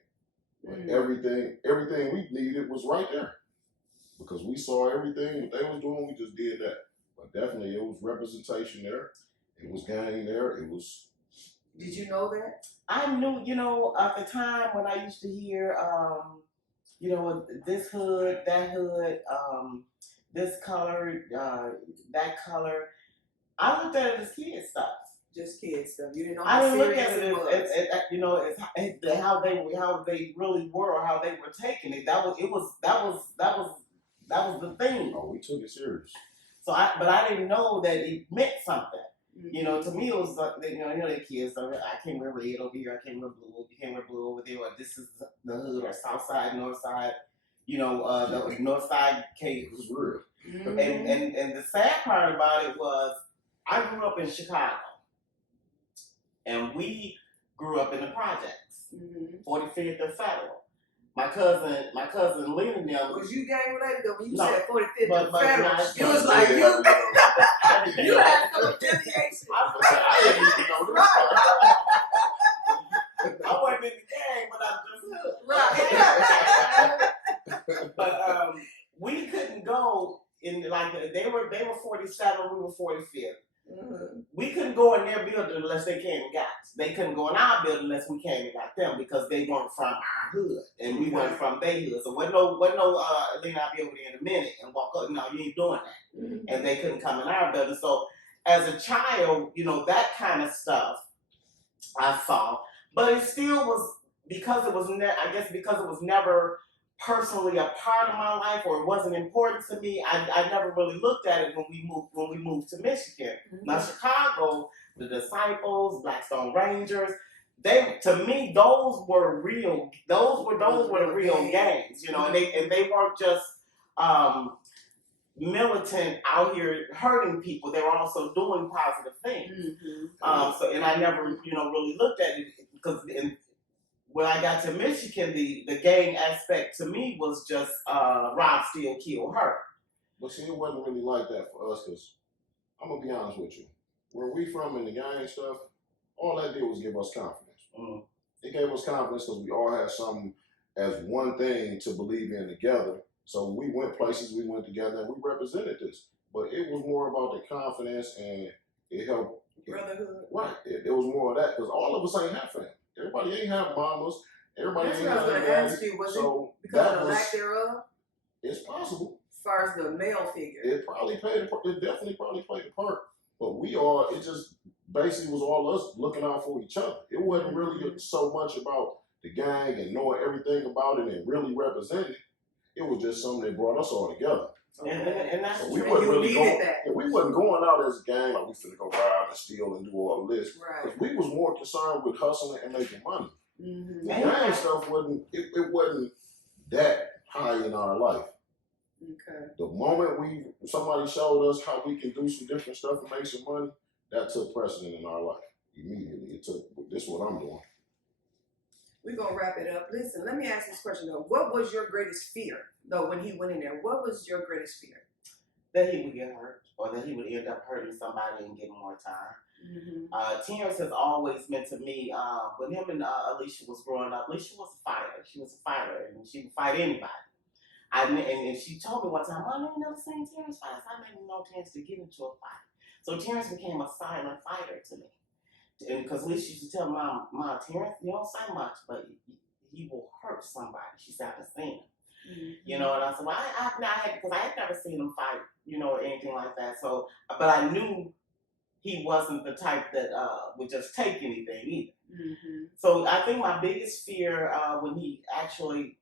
Everything we needed was right there because we saw everything what they was doing. We just did that. But definitely, it was representation there. It was gang there. It was. Did you know that? I knew, at the time when I used to hear, this hood, that hood, this color, that color. I looked at it as kid stuff. Just kid stuff. You didn't know I how didn't look serious at it as how they really were or how they were taking it. That was the thing. Oh, we took it serious. So but I didn't know that it meant something. To me it was like the kids. I can't wear red over here. I can't wear blue. You can't wear blue over there. Or this is the hood or South Side, North Side. The North Side case was real. And the sad part about it was I grew up in Chicago. And we grew up in the projects, 45th and Federal. My cousin Lena and them. Was you gang related though? When you said 45th and but Federal, it was like you had some affiliation. I didn't even know this. I wasn't in the gang, but I just hood. Right. But we couldn't go in they were 47, we were 45th. we couldn't go in their building unless they came and got us. They couldn't go in our building unless we came and got them because they weren't from our hood and we weren't from their hood. So Lean, I'll be over there in a minute and walk up. No, you ain't doing that. Mm-hmm. And they couldn't come in our building. So as a child, that kind of stuff I saw, but it still was because it was never personally a part of my life, or it wasn't important to me. I never really looked at it when we moved to Michigan. Mm-hmm. Now Chicago, the Disciples, Blackstone Rangers, to me those were real. Those were the real gangs, and they weren't just militant out here hurting people. They were also doing positive things. Mm-hmm. And I never really looked at it because when I got to Michigan, the gang aspect to me was just rob, steal, kill, hurt. But see, it wasn't really like that for us because I'm going to be honest with you. Where we from in the gang stuff, all that did was give us confidence. Mm-hmm. It gave us confidence because we all had something as one thing to believe in together. So we went places, we went together, and we represented this. But it was more about the confidence, and it helped. Brotherhood. Right. It was more of that because all of us ain't have family. Everybody ain't have mamas. Everybody That's ain't what I was have going to ask you. Was it because of the lack thereof? It's possible. As far as the male figure. It definitely played a part. But it just basically was all us looking out for each other. It wasn't really so much about the gang and knowing everything about it and really representing it. It was just something that brought us all together. And that's so we wasn't going out as a gang like we finna go rob and steal and do all of this. Right. We was more concerned with hustling and making money. Mm-hmm. The gang stuff wasn't that high in our life. Okay. The moment somebody showed us how we can do some different stuff and make some money, that took precedent in our life. Immediately, it took. This is what I'm doing. We're going to wrap it up. Listen, let me ask this question, though. What was your greatest fear, though, when he went in there? What was your greatest fear? That he would get hurt, or that he would end up hurting somebody and getting more time. Mm-hmm. Terrance has always meant to me, when him and Alicia was growing up, Alicia was a fighter. She was a fighter, and she would fight anybody. And she told me one time, I never seen Terrance fight. I never no chance to get into a fight. So Terrance became a silent fighter to me. And because Alicia used to tell Mom, Terrance, you don't say much, but he will hurt somebody. She said, I've seen him. Mm-hmm. And I said, well, because I had never seen him fight, or anything like that. So, but I knew he wasn't the type that would just take anything either. Mm-hmm. So I think my biggest fear when he actually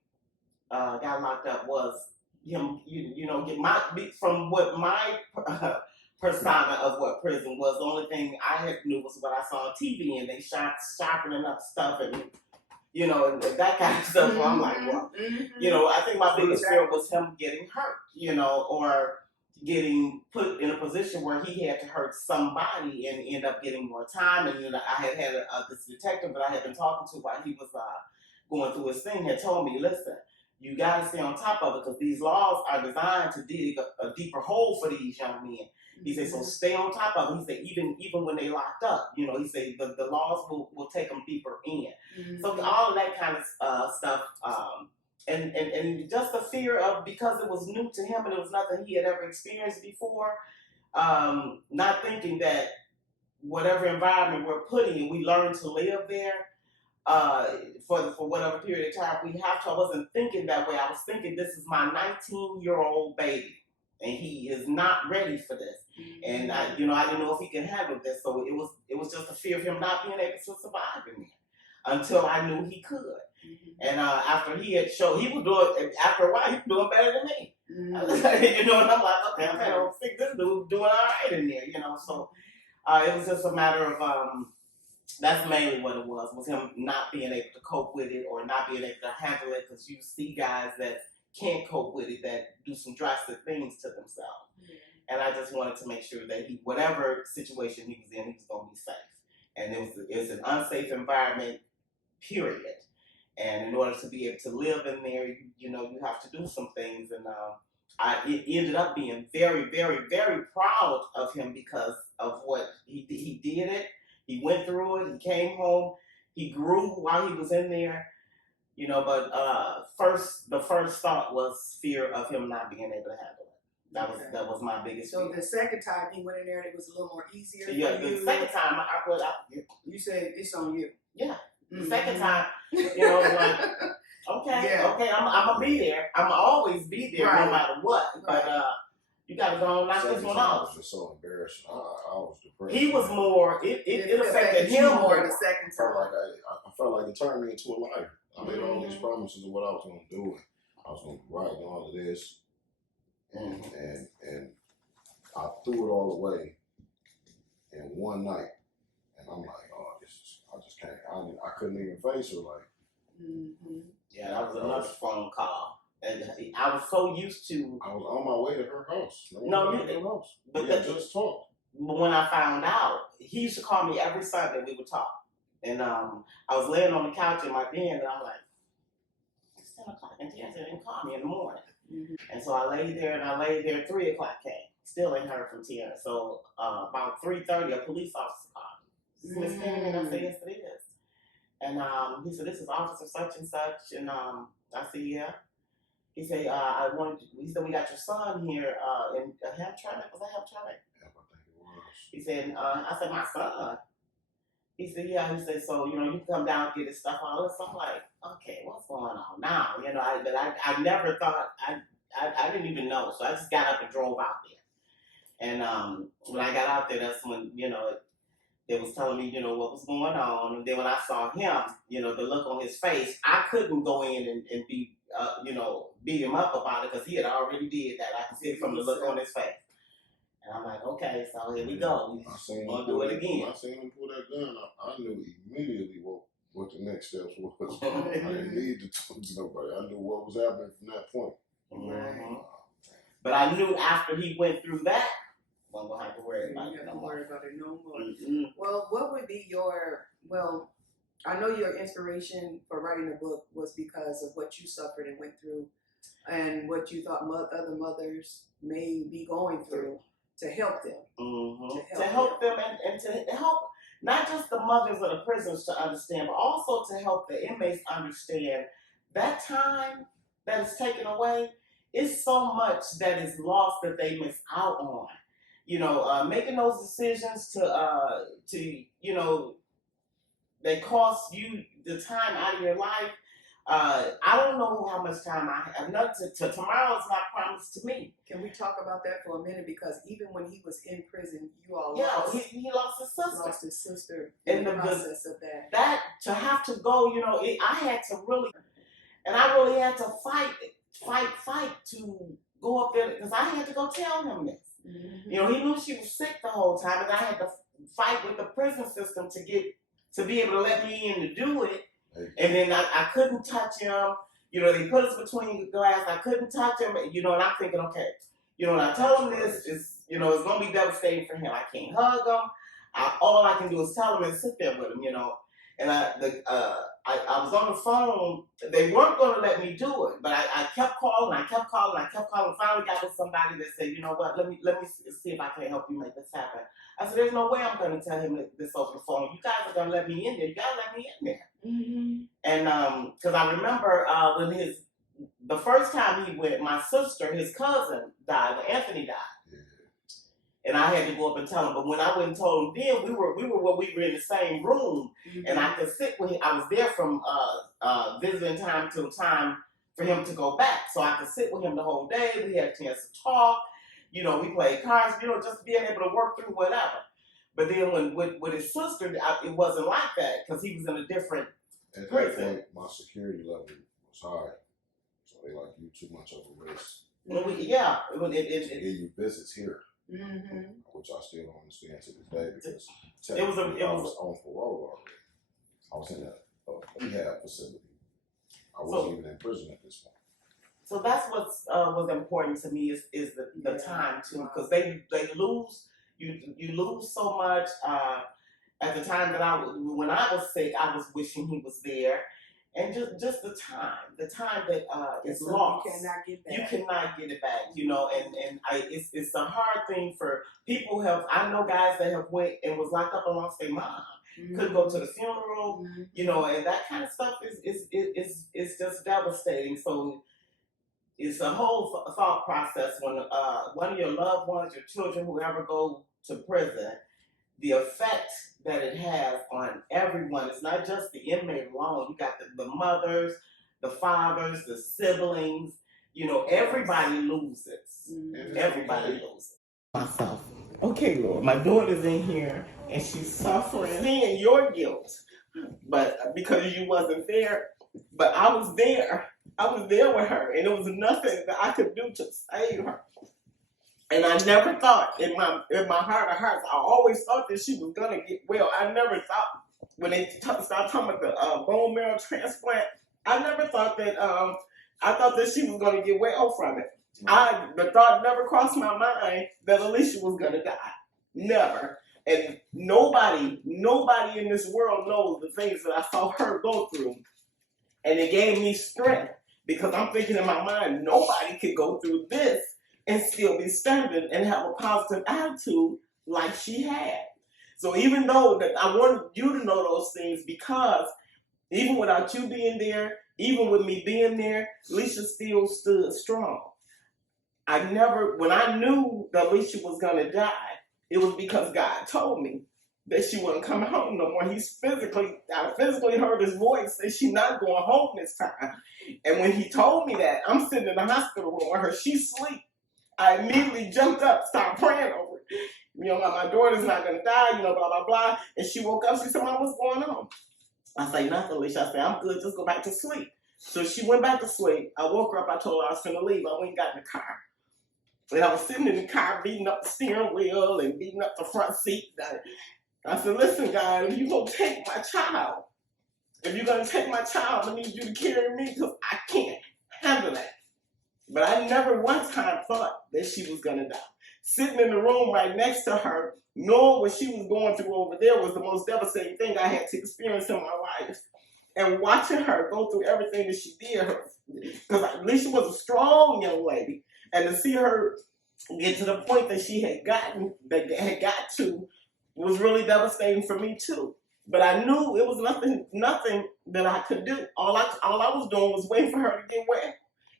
got locked up was him, from what my persona of what prison was. The only thing I knew was what I saw on TV, and they sharpening up stuff and and that kind of stuff. So I'm like, well, I think my biggest fear was him getting hurt, or getting put in a position where he had to hurt somebody and end up getting more time. And then I had this detective that I had been talking to while he was going through his thing had told me, listen, you got to stay on top of it because these laws are designed to dig a deeper hole for these young men. He said, so stay on top of it. He said, even when they locked up, he said the laws will take them deeper in. Mm-hmm. So all of that kind of stuff, and just the fear of, because it was new to him and it was nothing he had ever experienced before, not thinking that whatever environment we're putting in, we learn to live there. For whatever period of time we have to. I wasn't thinking that way. I was thinking this is my 19-year-old baby, and he is not ready for this. Mm-hmm. And I didn't know if he could handle this. So it was just a fear of him not being able to survive in there until I knew he could. Mm-hmm. And after he had showed, he was doing. After a while, he was doing better than me. Mm-hmm. And I'm like, okay, I don't think this dude's doing all right in there. So it was just a matter of. That's mainly what it was him not being able to cope with it or not being able to handle it, because you see guys that can't cope with it that do some drastic things to themselves. Mm-hmm. And I just wanted to make sure that whatever situation he was in, he was going to be safe. And it was an unsafe environment, period. And in order to be able to live in there, you have to do some things. And it ended up being very, very, very proud of him because of what he did it. He went through it. He came home. He grew while he was in there, But the first thought was fear of him not being able to handle it. That was my biggest So fear. the second time he went in there, it was a little more easier for Yeah, you. the second time You said it's on you. Yeah. The Mm-hmm. second time, you know, it's like, okay, I'm gonna be there. I'm gonna always be there no matter what. Right. But you gotta go and knock this one off. I was just so embarrassed. I was depressed. He was more. It affected him more the second time. I felt like it turned me into a liar. I made all these promises of what I was going to do, and I was going to write and all of this, and I threw it all away in one night, and I'm like, oh, I just can't. I couldn't even face her. Like, yeah, that was another phone call, and I was so used to. I was on my way to her house. But yeah, just talk. But when I found out, he used to call me every Sunday. We would talk, and I was laying on the couch in my bed, and I'm like, it's 10 o'clock, and Terrance didn't call me in the morning. And so I laid there, 3 o'clock came. Still ain't heard from Terrance. So about 3:30, a police officer called me. Miss Penny, and I said, yes, it is. And he said, this is Officer such and such. And I said, yeah. He said, he said, we got your son here in Hamtramck. Was that Hamtramck? Yeah, I think it was. He said, I said, my son? He said, yeah. He said, so, you can come down and get his stuff, all this. I'm like, okay, what's going on now? But I never thought, I didn't even know. So I just got up and drove out there. And when I got out there, that's when, they was telling me, what was going on. And then when I saw him, the look on his face, I couldn't go in and be, beat him up about it because he had already did that. I could see it from the look on his face. And I'm like, okay, so here we go. We're going to do it again. I seen him pull that gun up. I knew immediately what the next steps was. I didn't need to talk to nobody. I knew what was happening from that point. Mm-hmm. But I knew after he went through that, I won't have to worry about it no more. Mm-hmm. Well, what would be I know your inspiration for writing the book was because of what you suffered and went through and what you thought other mothers may be going through to help them. To help them and to help not just the mothers of the prisoners to understand, but also to help the inmates understand that time that is taken away is so much that is lost that they miss out on. Making those decisions to they cost you the time out of your life. I don't know how much time I have. Tomorrow is not promised to me. Can we talk about that for a minute? Because even when he was in prison, you all he lost his sister. Lost his sister in the process of that. That to have to go, I had to really, and I really had to fight to go up there because I had to go tell him this. He knew she was sick the whole time, and I had to fight with the prison system to be able to let me in to do it. And then I couldn't touch him. They put us between the glass. I couldn't touch him. And I'm thinking, okay, when I tell him this is, it's going to be devastating for him. I can't hug him. All I can do is tell him and sit there with him, And I was on the phone. They weren't going to let me do it, but I kept calling. Finally got with somebody that said, you know what? Let me see if I can help you make this happen. I said, there's no way I'm going to tell him this over the phone. You guys are going to let me in there. You got to let me in there. And because I remember when the first time he went, my sister, his cousin died. When Anthony died. And I had to go up and tell him. But when I went and told him then, we were in the same room, and I could sit with him. I was there from visiting time till time for him to go back, so I could sit with him the whole day. We had a chance to talk. We played cards. Just being able to work through whatever. But then when with his sister, it wasn't like that because he was in a different prison. At that point, my security level was high, so they like you too much of a risk. It give you visits here. Which I still don't understand to this day because I was on parole already. I was in a rehab facility. I wasn't even in prison at this point. So that's what's was important to me is the time too, because they lose you lose so much. At the time that when I was sick, I was wishing he was there. And just the time that is lost. You cannot get back. You cannot get it back, it's a hard thing for people I know guys that have went and was locked up and lost their mom. Couldn't go to the funeral, and that kind of stuff is just devastating. So it's a whole thought process when one of your loved ones, your children, whoever go to prison, the effect that it has on everyone. It's not just the inmate alone. You got the mothers, the fathers, the siblings. Everybody loses. Everybody loses. Myself. Okay, Lord, my daughter's in here and she's suffering. Seeing your guilt, but because you wasn't there, but I was there. I was there with her, and there was nothing that I could do to save her. And I never thought in my heart of hearts, I always thought that she was gonna get well. I never thought when they started talking about the bone marrow transplant, I never thought that I thought that she was gonna get well from it. The thought never crossed my mind that Alicia was gonna die. Never. And nobody in this world knows the things that I saw her go through. And it gave me strength because I'm thinking in my mind, nobody could go through this and still be standing and have a positive attitude like she had. So even though that I wanted you to know those things, because even without you being there, even with me being there, Alicia still stood strong. When I knew that Alicia was gonna die, it was because God told me that she wasn't coming home no more. I physically heard his voice say she's not going home this time. And when he told me that, I'm sitting in the hospital room with her, she's asleep. I immediately jumped up, started praying over it. My daughter's not gonna die, blah, blah, blah. And she woke up, she said, Mom, what's going on? I say, nothing, Alicia. I said, I'm good, just go back to sleep. So she went back to sleep. I woke her up, I told her I was finna leave. I went and got in the car. And I was sitting in the car beating up the steering wheel and beating up the front seat. I said, listen, God, if you're going to take my child, I need you to carry me because I can't handle that. But I never one time thought that she was going to die. Sitting in the room right next to her, knowing what she was going through over there was the most devastating thing I had to experience in my life. And watching her go through everything that she did, because at least she was a strong young lady, and to see her get to the point that she had got to was really devastating for me too. But I knew it was nothing that I could do. All I was doing was waiting for her to get well,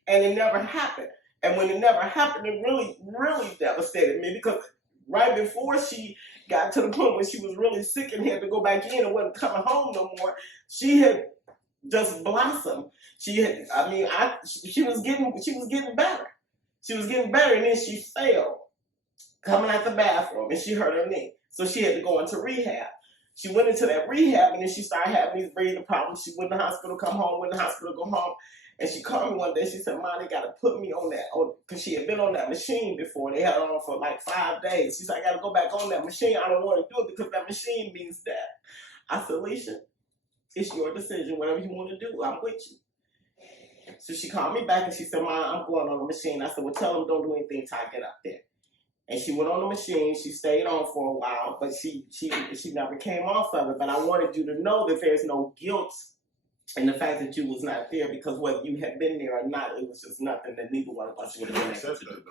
and it never happened. And when it never happened, it really, really devastated me because right before she got to the point where she was really sick and had to go back in and wasn't coming home no more, she had just blossomed. She was getting better. She was getting better, and then she fell coming out the bathroom, and she hurt her knee. So she had to go into rehab. She went into that rehab, and then she started having these breathing problems. She went to the hospital, come home, went to the hospital, go home. And she called me one day. She said, Mom, they got to put me on that. Because she had been on that machine before. They had her on for like 5 days. She said, I got to go back on that machine. I don't want to do it because that machine means death. I said, Alicia, it's your decision. Whatever you want to do, I'm with you. So she called me back and she said, Mom, I'm going on the machine. I said, well, tell them don't do anything till I get up there. And she went on the machine. She stayed on for a while, but she never came off of it. But I wanted you to know that there's no guilt in the fact that you was not there, because whether you had been there or not, it was just nothing that neither one of us would have been able to do.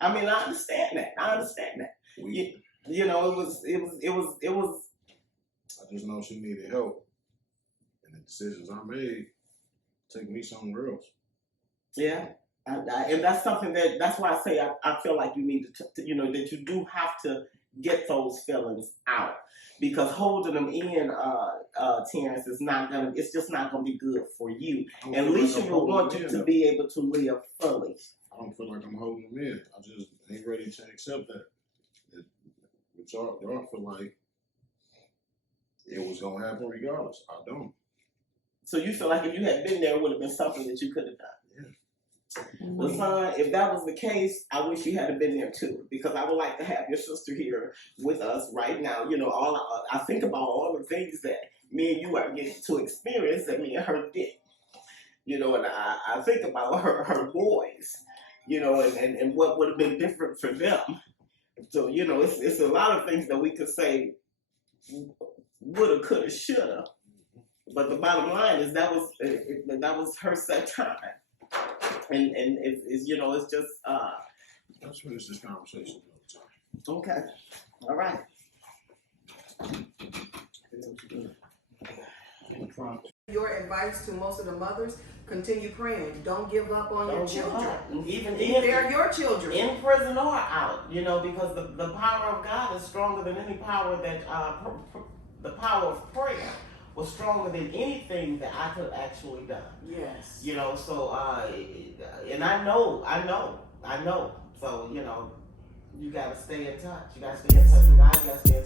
I mean, I understand that. It was. I just know she needed help, and the decisions I made take me somewhere else. Yeah. And that's something that's why I say I feel like you need to, that you do have to get those feelings out, because holding them in, Terrance, it's just not gonna be good for you. And Alicia will want you to be able to live fully. I don't feel like I'm holding them in. I just ain't ready to accept that. But y'all feel like it was gonna happen regardless. I don't. So you feel like if you had been there, it would have been something that you could have done. Yeah. Well, son, if that was the case, I wish you had been there too, because I would like to have your sister here with us right now. I think about all the things that me and you are getting to experience that me and her did. And I think about her boys, and what would have been different for them. So, it's a lot of things that we could say woulda, coulda, shoulda. But the bottom line is that was her set time. And it's just let's finish this conversation another time. Okay. All right. your advice to most of the mothers, continue praying. Don't give up on your children. Even they're your children. In prison or out, you know, because the power of God is stronger than any power that, the power of prayer was stronger than anything that I could actually done. Yes. You know, so, and I know. So, you know, you gotta stay in touch. You gotta stay in touch with God, you gotta stay in